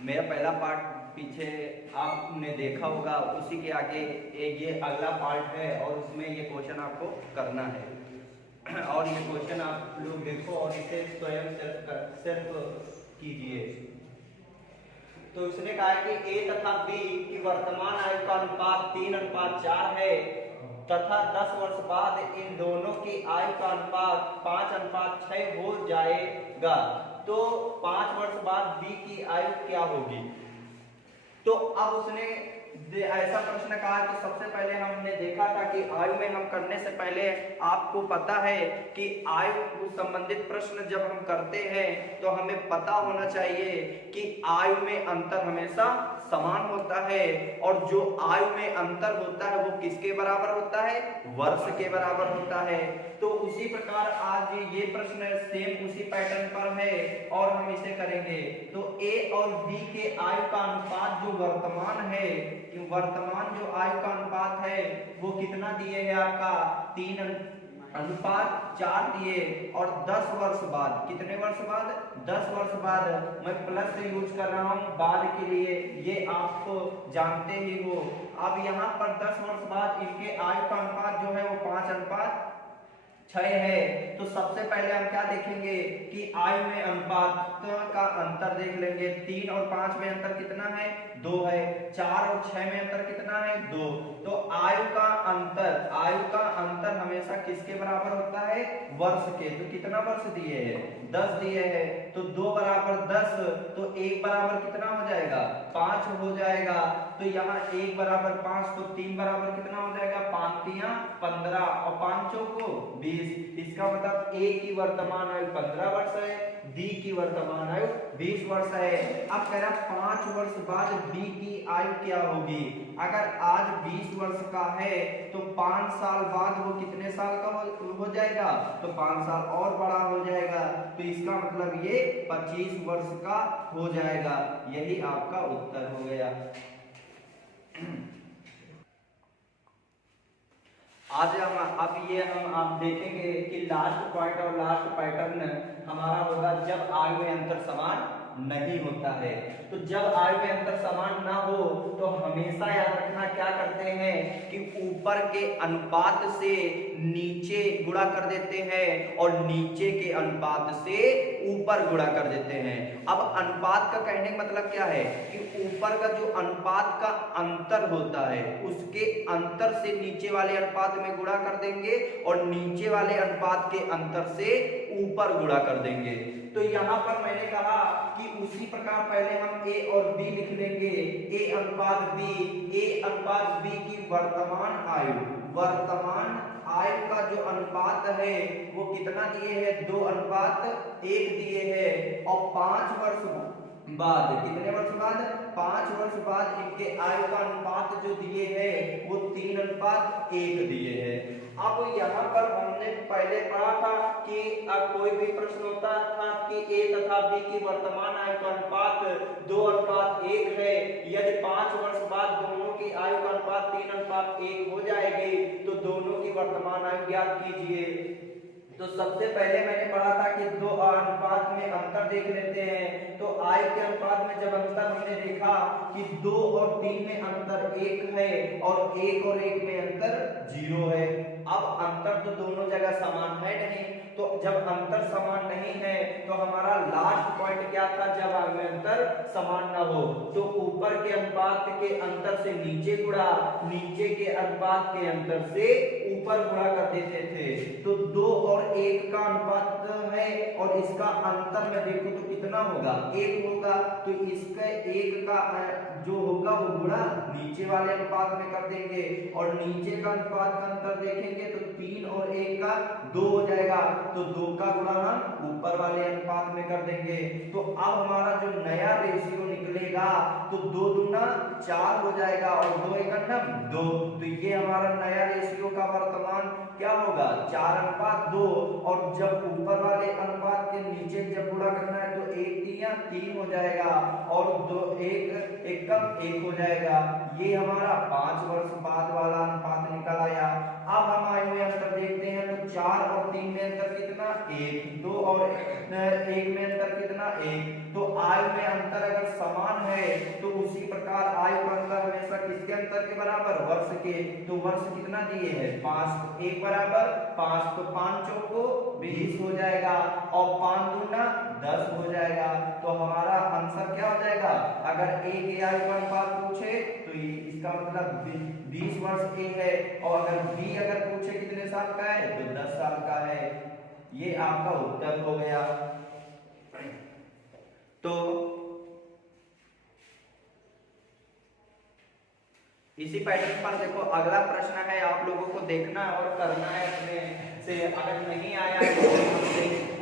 मेरा पहला पार्ट पीछे आपने देखा होगा, उसी के आगे एक ये अगला पार्ट है और उसमें ये क्वेश्चन आपको करना है। और ये क्वेश्चन आप लोग देखो और इसे स्वयं सेल्फ कीजिए। तो उसने कहा है कि ए तथा बी की वर्तमान आयु का अनुपात 3:4 है तथा 10 वर्ष बाद इन दोनों की आयु का अनुपात 5:6 हो जाएगा। तो 5 वर्ष बाद बी की आयु क्या होगी? तो अब उसने ऐसा प्रश्न कहा कि सबसे पहले हमने देखा था कि आयु में हम करने से पहले आपको पता है कि आयु संबंधित प्रश्न जब हम करते हैं तो हमें पता होना चाहिए कि आयु में अंतर हमेशा समान होता है, और जो आयु में अंतर होता है वो किसके बराबर होता है? वर्ष के बराबर होता है। तो उसी प्रकार आज ये प्रश्न सेम उसी पैटर्न पर है और हम इसे करेंगे। तो ए और बी के आयु का अनुपात जो वर्तमान है, कि वर्तमान जो आयु का अनुपात है वो कितना दिए है आपका? 3:4 दिए। और 10 वर्ष बाद, कितने वर्ष बाद? 10 वर्ष बाद। मैं प्लस से यूज कर रहा हूं बाद के लिए, ये आप जानते ही हो। अब यहाँ पर 10 वर्ष बाद इनके आयु का अनुपात जो है वो 5:6 है। तो सबसे पहले हम क्या देखेंगे कि आयु में अनुपात का अंतर देख लेंगे। 3 और 5 में अंतर कितना है? 2 है। 4 और 6 में अंतर कितना है? 2। तो आयु का अंतर हमेशा किसके बराबर होता है? वर्ष के। तो कितना वर्ष दिए है? 10 दिए है। तो 2 बराबर 10, तो 1 बराबर कितना हो जाएगा? 5 हो जाएगा। तो यहाँ 1 बराबर 5, तो 3 बराबर कितना हो जाएगा? 5 तिया 15 और 5 चौको 20। इसका मतलब ए की वर्तमान आयु 15 वर्ष है, बी की वर्तमान आयु 20 वर्ष है। अब कह रहा 5 वर्ष बाद बी की आयु क्या होगी? अगर आज 20 वर्ष का है तो 5 साल बाद वो कितने साल का हो जाएगा? तो 5 साल और बड़ा हो जाएगा। तो इसका मतलब ये 25 वर्ष का हो जाएगा। यही आपका उत्तर हो गया। आज हम आप देखेंगे कि लास्ट पॉइंट और लास्ट पैटर्न हमारा होगा जब आयु में अंतर समान नहीं होता है। तो जब आयु में अंतर समान ना हो तो हमेशा याद रखना क्या करते हैं कि ऊपर के अनुपात से नीचे गुणा कर देते हैं और नीचे के अनुपात से ऊपर गुणा कर देते हैं। अब अनुपात का कहने का मतलब क्या है कि ऊपर का जो अनुपात का अंतर होता है उसके अंतर से नीचे वाले अनुपात में गुणा कर देंगे और नीचे वाले अनुपात के अंतर से ऊपर गुणा कर देंगे। तो यहाँ पर मैंने कहा कि उसी प्रकार पहले हम ए और बी लिख लेंगे। ए अनुपात बी की वर्तमान आयु का जो अनुपात है वो कितना दिए है? 2:1 दिए है। और 5 वर्ष बाद, कितने वर्ष बाद? 5 वर्ष बाद इनके आयु का अनुपात जो दिए है वो 3:1 दिए है। अब यहाँ पर हमने पहले पढ़ा था कि अब कोई भी प्रश्न होता था कि ए तथा बी की वर्तमान आयु का अनुपात 2:1 है। यदि 5 वर्ष बाद दोनों की आयु का अनुपात 3:1 हो जाएगी तो दोनों की वर्तमान आयु ज्ञात कीजिए। तो सबसे पहले मैंने पढ़ा था कि 2 अनुपात में अंतर देख लेते हैं। तो आयु के अनुपात में जब अंतर हमने देखा कि 2 और 3 में अंतर 1 है और 1 और 1 में अंतर 0 है। अब अंतर तो दोनों जगह समान है नहीं, तो जब अंतर समान नहीं है तो हमारा लास्ट पॉइंट क्या था? जब आयु में अंतर समान ना हो तो ऊपर के अनुपात के अंतर से नीचे गुणा, नीचे के अनुपात के अंतर से ऊपर गुणा कर देते थे। तो 2 और 1 का अनुपात है और इसका अंतर में देखो तो कितना होगा? 1 होगा। तो इसका 1 का जो होगा वो गुणा नीचे वाले अनुपात में कर देंगे और नीचे का अनुपात का अंतर देखेंगे तो 3 और 1 का 2 हो जाएगा। तो 2 का गुणा हम ऊपर वाले अनुपात में कर देंगे। तो अब हमारा जो नया रेशियो निकलेगा तो 2 दूना 4 हो जाएगा और 2 एकम 2। तो ये हमारा नया रेशियो का वर्तमान क्या होगा? 4:2। और जब ऊपर वाले अनुपात के नीचे जब गुणा करना है तो 1 तिया 3 हो जाएगा और 2 1 एकम 1 हो जाएगा। ये हमारा 5 वर्ष बाद वाला अनुपात निकल आया। अब हम आयु में अंतर देखते हैं तो 4 और 3 में अंतर कितना? 1। 2 और 1 में अंतर कितना? 1। तो आयु में अंतर अगर समान है अंतर के बराबर वर्ष के, तो वर्ष कितना दिए हैं 5, तो 1 बराबर 5, तो 5 चौको 20 हो जाएगा और 5 दूना 10 हो जाएगा। तो हमारा आंसर क्या हो जाएगा, अगर A के आयु का अनुपात पूछे तो इसका मतलब 20 वर्ष A है, और अगर B अगर पूछे कितने साल का है तो 10 साल का है। ये आपका उत्तर हो गया। तो इसी पैटर्न पर देखो अगला प्रश्न है, आप लोगों को देखना है और करना है अपने से, अगर नहीं आया है तो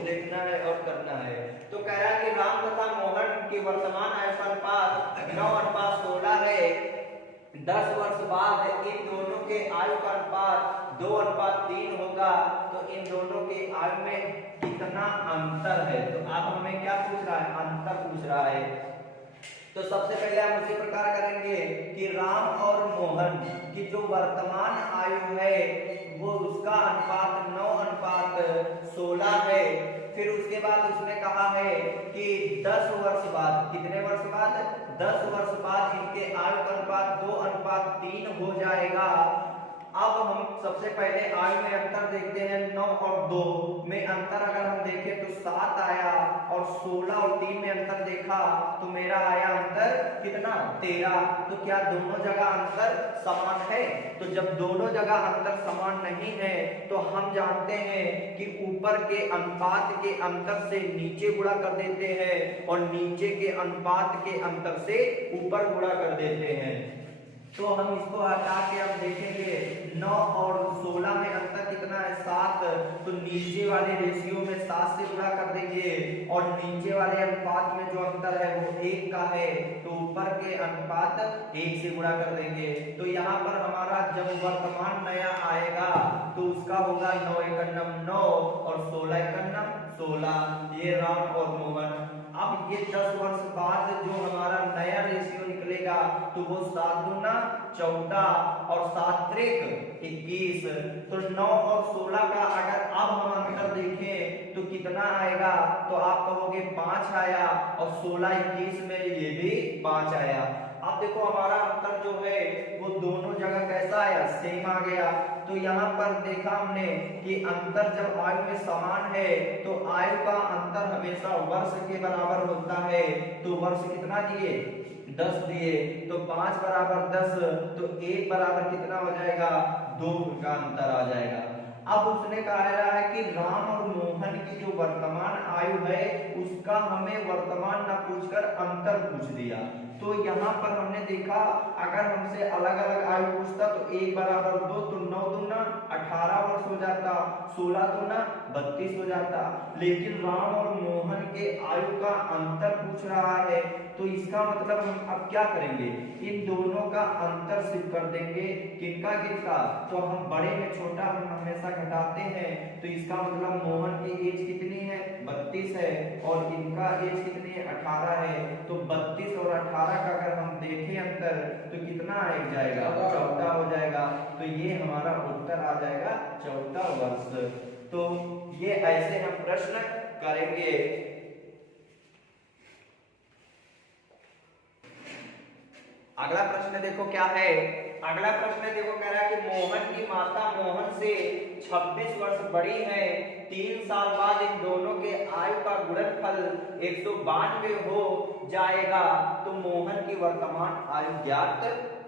देखना है और करना है। तो कह रहा है कि राम तथा मोहन की वर्तमान आयु का अनुपात 9:16 है। 10 वर्ष बाद इन दोनों के आयु का अनुपात 2:3 होगा, तो इन दोनों के आयु में कितना अंतर है। तो आप हमें क्या पूछ रहा है, अंतर पूछ रहा है। तो सबसे पहले हम उसी प्रकार करेंगे कि राम और मोहन की जो वर्तमान आयु है वो उसका अनुपात 9:16 है। फिर उसके बाद उसने कहा है कि 10 वर्ष बाद, कितने वर्ष बाद, 10 वर्ष बाद इनके आयु का अनुपात 2:3 हो जाएगा। अब हम सबसे पहले आयु में अंतर देखते हैं। 9 और 2 में अंतर अगर हम देखें तो 7 आया, और 16 और 3 में अंतर देखा तो मेरा आया अंतर कितना 13। तो क्या दोनों जगह अंतर समान है? तो जब दोनों जगह अंतर समान नहीं है तो हम जानते हैं कि ऊपर के अनुपात के अंतर से नीचे गुणा कर देते हैं और नीचे के अनुपात के अंतर से ऊपर गुणा कर देते हैं। तो हम इसको हटा के अब देखेंगे 9 और 16 में अंतर कितना है 7, तो नीचे वाले रेशियो में 7 से गुणा कर देंगे और नीचे वाले अनुपात में जो अंतर है वो 1 का है, तो ऊपर के अनुपात 1 से गुणा कर देंगे। तो यहाँ पर हमारा जब वर्तमान नया आएगा तो उसका होगा 9 एकन्नम 9 और 16 एकन्नम 16। ये राम और मोहन। अब ये 10 वर्ष बाद जो हमारा नया रेशियो निकलेगा तो वो 7 दूना 14 और 7 त्रिक 21। तो 9 और 16 का अगर अब हम अंतर देखें तो कितना आएगा, तो आप कहोगे 5 आया, और 16 21 में ये भी 5 आया। अब देखो हमारा अंतर जो है वो दोनों जगह कैसा आया, सेम आ गया। तो यहाँ पर देखा हमने कि अंतर जब आयु में समान है तो आयु का अंतर हमेशा वर्ष के बराबर होता है। तो वर्ष कितना दिए 10 दिए, तो 5 बराबर 10, तो 1 बराबर कितना हो जाएगा 2 का अंतर आ जाएगा। अब उसने कहा है कि राम और मोहन की जो वर्तमान आयु है उसका हमें वर्तमान न पूछकर अंतर पूछ दिया। तो यहाँ पर हमने देखा अगर हमसे अलग अलग आयु पूछता तो 1 बराबर 2, तो 9 दूना 18 वर्ष हो जाता, 16 दूना 32 हो जाता। लेकिन राम और मोहन के आयु का अंतर पूछ रहा है, तो इसका मतलब हम अब क्या करेंगे, इन दोनों का अंतर सिर्फ कर देंगे। किनका किनका, तो हम बड़े में छोटा हम हमेशा घटाते हैं। तो इसका मतलब मोहन की एज कितनी है 32 है और इनका एज कितनी है 18 है। तो 32 और 18 का अगर हम देखें अंतर तो कितना आ जाएगा 14 हो जाएगा। तो ये हमारा उत्तर आ जाएगा 14 वर्ष। तो ये ऐसे हम प्रश्न करेंगे। अगला प्रश्न देखो क्या है। अगला प्रश्न देखो कह रहा है कि मोहन की माता मोहन से 26 वर्ष बड़ी है। 3 साल बाद इन दोनों के आयु का गुणनफल 192 हो जाएगा। तो मोहन की वर्तमान आयु ज्ञात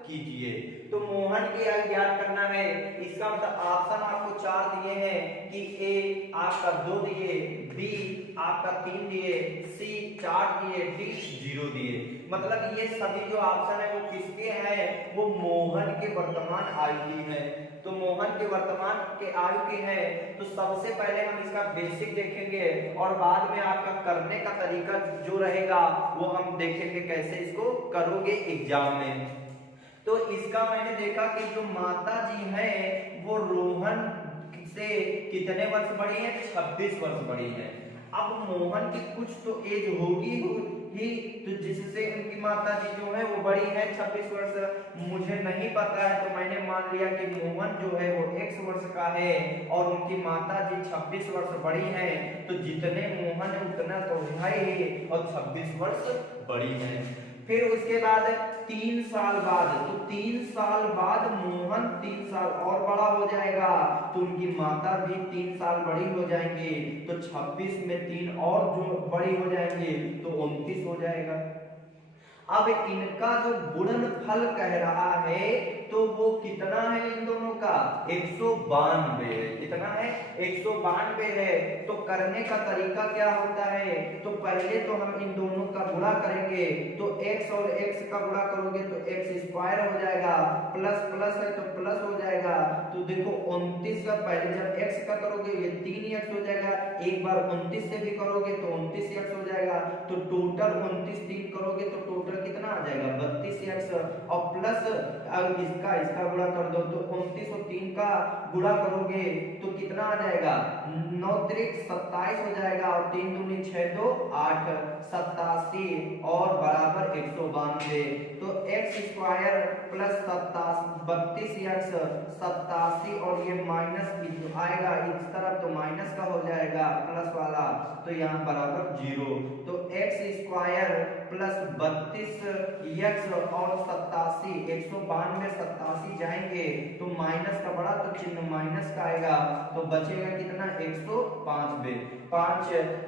कीजिए। तो मोहन की आयु ज्ञात करना है। इसका मतलब ऑप्शन आपको 4 दिए हैं कि ए आपका 2 दिए, बी आपका 3 दिए, सी 4 दिए, डी 0 दिए। मतलब ये सभी जो ऑप्शन है वो किसके हैं, वो मोहन के वर्तमान आयु की है। तो मोहन के वर्तमान के आयु की है। तो सबसे पहले हम इसका बेसिक देखेंगे और बाद में आपका करने का तरीका जो रहेगा वो हम देखेंगे कैसे इसको करोगे एग्जाम में। तो इसका मैंने देखा कि जो माता जी हैं वो रोहन से कितने वर्ष बड़ी है 26 वर्ष बड़ी है। अब मोहन की कुछ तो एज होगी ही, तो जिससे उनकी माता जी जो है वो बड़ी है 26 वर्ष। मुझे नहीं पता है तो मैंने मान लिया कि मोहन जो है वो x वर्ष का है और उनकी माता जी 26 वर्ष बड़ी है। तो जितने मोहन है उतना तो है ही और 26 वर्ष बड़ी है। फिर उसके बाद 3 साल बाद, तो 3 साल बाद मोहन 3 साल और बड़ा हो जाएगा, तो उनकी माता भी 3 साल बड़ी हो जाएंगे, तो 26 में 3 और जो बड़ी हो जाएंगे तो 29 हो जाएगा। अब इनका जो गुणनफल कह रहा है तो वो कितना है इन दोनों का 192 है। कितना है 192 है। तो करने का तरीका क्या होता है, तो पहले तो हम इन दोनों का गुणा करेंगे, तो x और x का गुणा करोगे तो x स्क्वायर हो जाएगा, प्लस प्लस है तो प्लस हो जाएगा। तो देखो 29 का पहले जब x का करोगे ये 3x हो जाएगा, एक बार 29 से भी करोगे तो 29x हो जाएगा, तो टोटल 29 3 करोगे तो टोटल कितना आ जाएगा 32x, और प्लस इसका गुणा कर दो तो 29 और 3 का गुणा करोगे तो कितना आ जाएगा 9 त्रिक 27 हो जाएगा, और 3 दूनी 6 2 8 87 और बराबर 192। तो x स्क्वायर प्लस 32x 87 और ये माइनस आएगा इस तरफ तो माइनस का हो जाएगा प्लस वाला, तो यहाँ बराबर 0। तो x स्क्वायर प्लस 32x और 87 192 87 जाएंगे तो माइनस का बड़ा तो चिन्ह माइनस का आएगा, तो बचेगा कितना 105।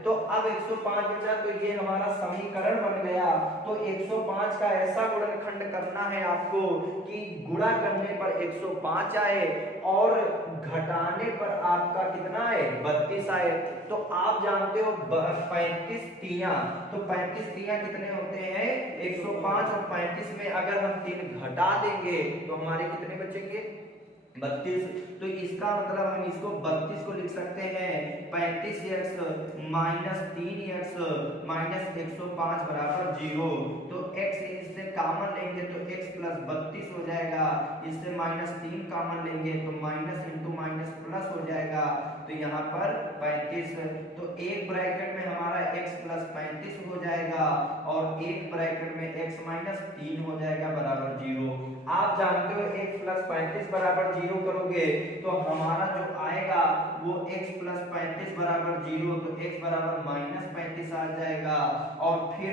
तो अब 105 बचा तो ये हमारा समीकरण बन गया। तो 105 का ऐसा गुणनखंड करना है आपको कि गुणा करने पर 105 आए और घटाने पर आपका कितना है 32 आए। तो आप जानते हो 35 तिया, तो 35 तिया कितने होते हैं 105, और 35 में अगर हम 3 घटा देंगे तो हमारे कितने बचेंगे 32। तो इसका मतलब हम इसको 32 को लिख सकते हैं 35x माइनस 3x माइनस 105 बराबर 0। तो x इससे कॉमन लेंगे तो x प्लस 32 हो जाएगा, इससे माइनस 3 कॉमन लेंगे तो माइनस इंटू माइनस प्लस हो जाएगा, तो यहाँ पर 35। तो एक ब्रैकेट में हमारा x प्लस 35 हो जाएगा और एक ब्रैकेट में x माइनस 3 हो जाएगा बराबर 0। आप जानते हो x प्लस 35 बराबर 0 करोगे तो हमारा जो आएगा वो x प्लस 35 बराबर 0, तो x बराबर माइनस 35 आ जाएगा, और फिर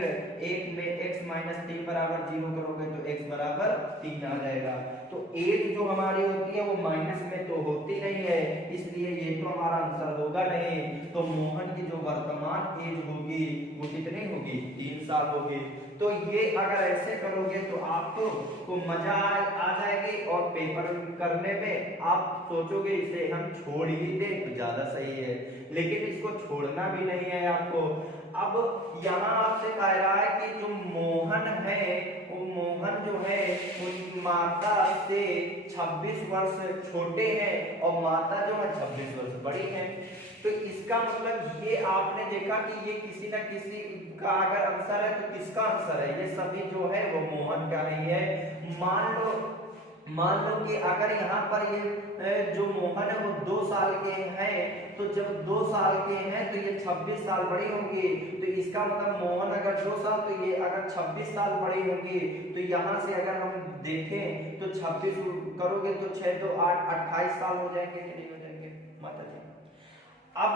एक में x माइनस 3 बराबर 0 करोगे तो x बराबर 3 आ जाएगा। तो एज जो हमारी होती है वो माइनस में तो होती नहीं है, इसलिए ये तो हमारा आंसर होगा नहीं। तो मोहन की जो वर्तमान एज होगी वो कितनी होगी 3 साल होगी। तो ये अगर ऐसे करोगे तो आपको को मजा आ जाएगी, और पेपर करने में आप सोचोगे इसे हम छोड़ ही दे तो ज्यादा सही है, लेकिन इसको छोड़ना भी नहीं है आपको। अब यहाँ आपसे कह रहा है कि जो मोहन है वो मोहन जो है उनकी माता से 26 वर्ष छोटे हैं और माता जो है 26 वर्ष बड़ी है। तो इसका मतलब ये आपने देखा कि ये किसी न किसी का अगर आंसर है तो किसका आंसर है, ये सभी जो है वो मोहन का नहीं है। मान लो कि अगर यहाँ पर ये जो मोहन है वो 2 साल के हैं, तो जब 2 साल के हैं तो ये 26 साल बड़ी होंगी, तो इसका मतलब मोहन अगर 2 साल तो ये अगर 26 साल बड़ी होंगी। तो यहाँ से अगर हम देखें तो 26 करोगे तो 6 2 8 28 साल हो जाएंगे कि नहीं हो जाएंगे माता जी। अब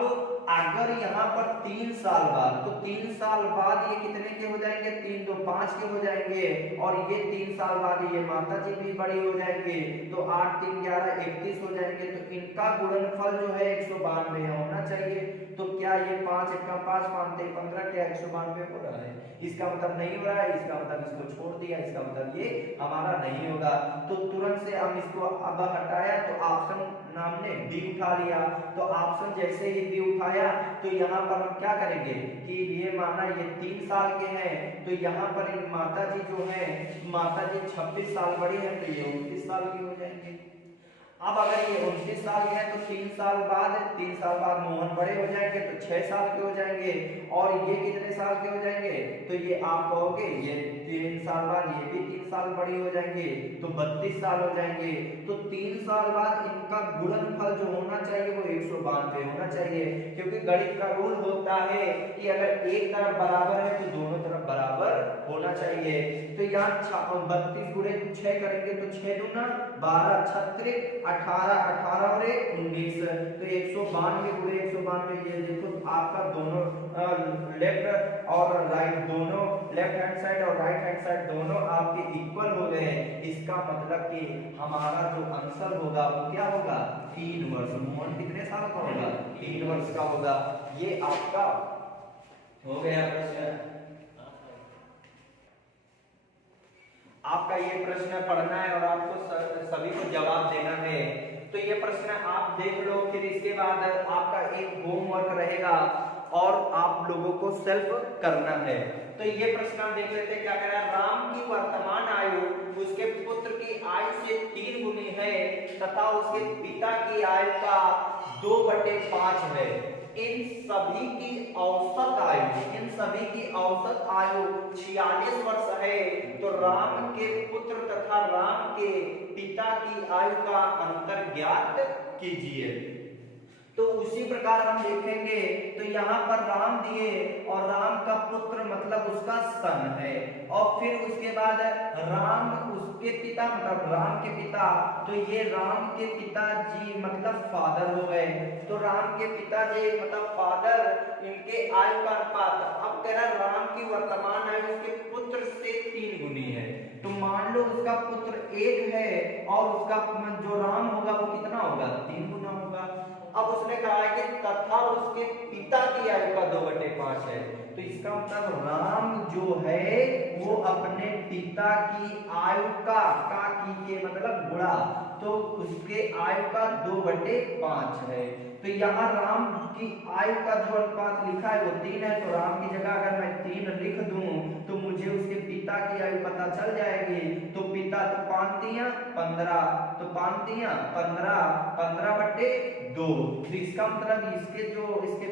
अगर यहाँ पर 3 साल बाद, तो 3 साल बाद ये कितने के हो जाएंगे 3 2 5 के हो जाएंगे, और ये 3 साल बाद ये माता जी भी बड़ी हो जाएंगे, तो 8 3 11 31 हो जाएंगे। तो इनका गुणनफल जो है 192 होना चाहिए। तो क्या ये 5 1 5 5 3 15 क्या 192 हो रहा है? इसका मतलब नहीं हो रहा है, इसका मतलब इसको छोड़ दिया, इसका मतलब ये हमारा नहीं होगा। तो तुरंत से हम इसको अब हटाया तो ऑप्शन हमने बी उठा लिया। तो ऑप्शन जैसे ही बी उठाया तो यहाँ पर हम क्या करेंगे कि ये माना ये 3 साल के हैं, तो यहाँ पर माता जी जो है माता जी 26 साल बड़ी है तो ये 29 साल की हो जाएंगे। अब अगर ये 29 साल के हैं तो 3 साल बाद मोहन बड़े हो जाएंगे तो 6 साल के हो जाएंगे, और ये कितने साल के हो जाएंगे तो ये आप कहोगे ये 3 साल बाद ये भी 3 साल बड़ी हो जाएंगे तो 32 साल हो जाएंगे। तो 3 साल बाद इनका गुणनफल जो होना चाहिए वो 192 होना चाहिए, क्योंकि गणित का रूल होता है कि अगर एक तरफ बराबर है तो दोनों तरफ बराबर होना चाहिए। तो यहाँ 32 गुणे 6 करेंगे तो 6 दूना 12 36 18 18 और 19, तो 192 गुणे 192 ये देखो आपका दोनों लेफ्ट और राइट दोनों लेफ्ट हैंड साइड और राइट हैंड साइड दोनों आपके इक्वल हो गए, इसका मतलब कि हमारा जो आंसर होगा वो क्या होगा 3 वर्ष। मोहन कितने साल का होगा 3 वर्ष का होगा। ये आपका हो गया प्रश्न। आपका ये प्रश्न पढ़ना है और आपको सभी को जवाब देना है। तो ये प्रश्न आप देख लो, फिर इसके बाद आपका एक होमवर्क रहेगा और आप लोगों को सेल्फ करना है। तो ये प्रश्न हम देख लेते हैं क्या कह रहा है। राम की वर्तमान आयु उसके पुत्र की आयु से 3 गुनी है तथा उसके पिता की आयु का 2/5 है। इन सभी की औसत आयु 46 वर्ष है। तो राम के पुत्र तथा राम के पिता की आयु का अंतर ज्ञात कीजिए। तो उसी प्रकार हम देखेंगे तो यहाँ पर राम दिए और राम का पुत्र मतलब उसका सन है, और फिर उसके बाद राम उसके पिता मतलब राम के पिता, तो ये राम के पिताजी मतलब फादर हो गए। तो राम के पिताजी मतलब फादर, इनके आयु का अनुपात, अब कह रहा राम की वर्तमान आयु उसके पुत्र से 3 गुनी है। तो मान लो उसका पुत्र 1 है और उसका जो राम होगा वो कितना होगा 3 गुना होगा। अब उसने कहा है कि तथा उसके पिता की आयु का 2/5 है। तो इसका मतलब राम जो है वो अपने पिता की आयु का के मतलब गुणा, तो उसके आयु का 2/5 है। तो यहाँ राम की आयु का जो अनुपात लिखा है वो 3 है। तो राम की जगह अगर मैं 3 लिख दूं तो मुझे उसके पिता की आयु पता चल जाएगी। तो पिता तो 5 तिया 15, तो 5 तिया 15, 15/2। तो इसका मतलब इसके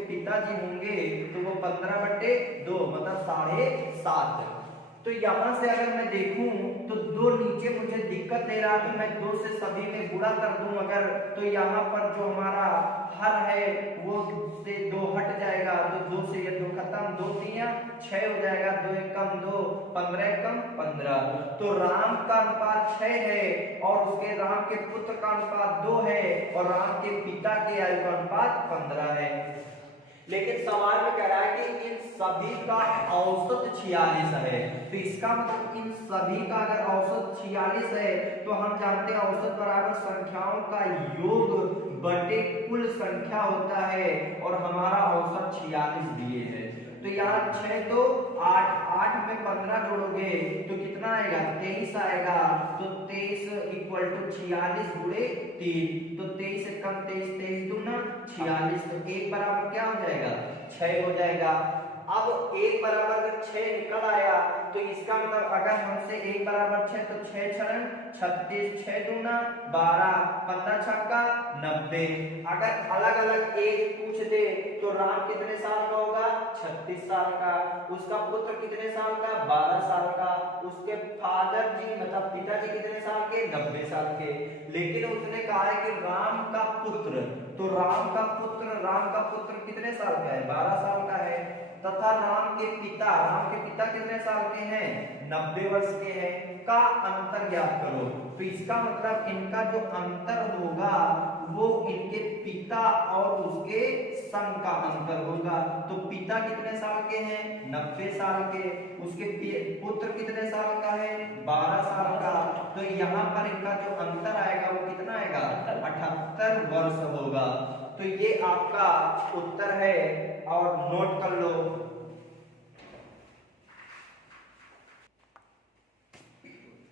पिताजी होंगे तो वो 15/2 मतलब 7.5। तो यहां से अगर मैं देखूं तो 2 नीचे मुझे दिक्कत दे रहा है, तो मैं 2 से सभी में गुणा कर दूं अगर, तो यहाँ पर जो हमारा हर है वो से 2 हट जाएगा। तो 2 से ये 2 खत्म, 2 तिया 6 हो जाएगा, 2 1 कम 2, 15 1 कम 15। तो राम का अनुपात 6 है और उसके राम के पुत्र का अनुपात 2 है और राम के पिता के आयु का अनुपात 15 है। लेकिन सवाल में कह रहा है कि इन सभी का औसत 46 है। तो इसका मतलब इन सभी का अगर औसत 46 है तो हम जानते हैं औसत बराबर संख्याओं का योग बटे कुल संख्या होता है, और हमारा औसत 46 दिए है। तो यहाँ 6 तो 8, 8 में 15 जोड़ोगे तो कितना आएगा 23 आएगा। तो 23 इक्वल टू 46 गुणे 3, तो 23 से कम 23, 23 दूना 46, तो 1 बराबर क्या हो जाएगा 6 हो जाएगा। अब 1 बराबर अगर 6 निकल आया तो इसका मतलब अगर हमसे 1 बराबर 6 तो 6 छन 36, 6 दूना 12, 15 छक्का 90। अगर अलग अलग एक पूछ दे तो राम कितने साल का होगा 36 साल का, उसका पुत्र कितने साल का 12 साल का, उसके फादर जी मतलब पिताजी कितने साल के 90 साल के। लेकिन उसने कहा है कि राम का पुत्र, तो राम का पुत्र कितने साल का है 12 साल का है, तथा राम के पिता कितने साल के हैं 90 वर्ष के हैं, का अंतर ज्ञात करो। तो इसका मतलब इनका जो अंतर होगा वो इनके पिता और उसके सन का अंतर होगा। तो पिता कितने साल के हैं 90 साल के, उसके पुत्र कितने साल का है 12 साल का। तो यहाँ पर इनका जो अंतर आएगा वो कितना आएगा 78 वर्ष होगा। तो ये आपका उत्तर है और नोट कर लो।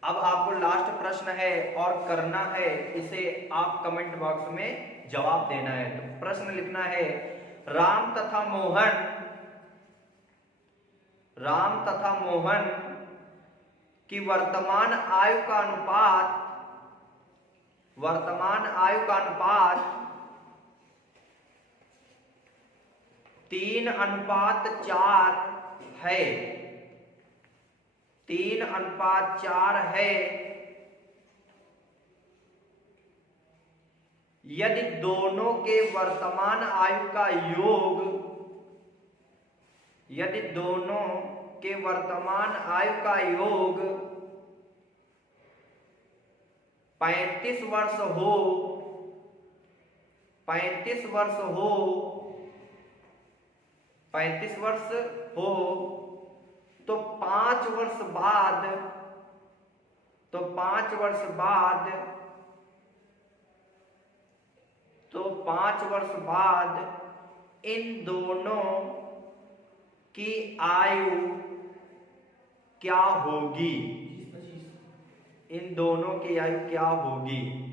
अब आपको लास्ट प्रश्न है और करना है, इसे आप कमेंट बॉक्स में जवाब देना है। तो प्रश्न लिखना है राम तथा मोहन की वर्तमान आयु का अनुपात 3:4 है, 3:4 है। यदि दोनों के वर्तमान आयु का योग 35 वर्ष हो 35 वर्ष हो तो 5 5 वर्ष बाद, तो 5 वर्ष बाद, तो 5 वर्ष बाद इन दोनों की आयु क्या होगी? इन दोनों की आयु क्या होगी?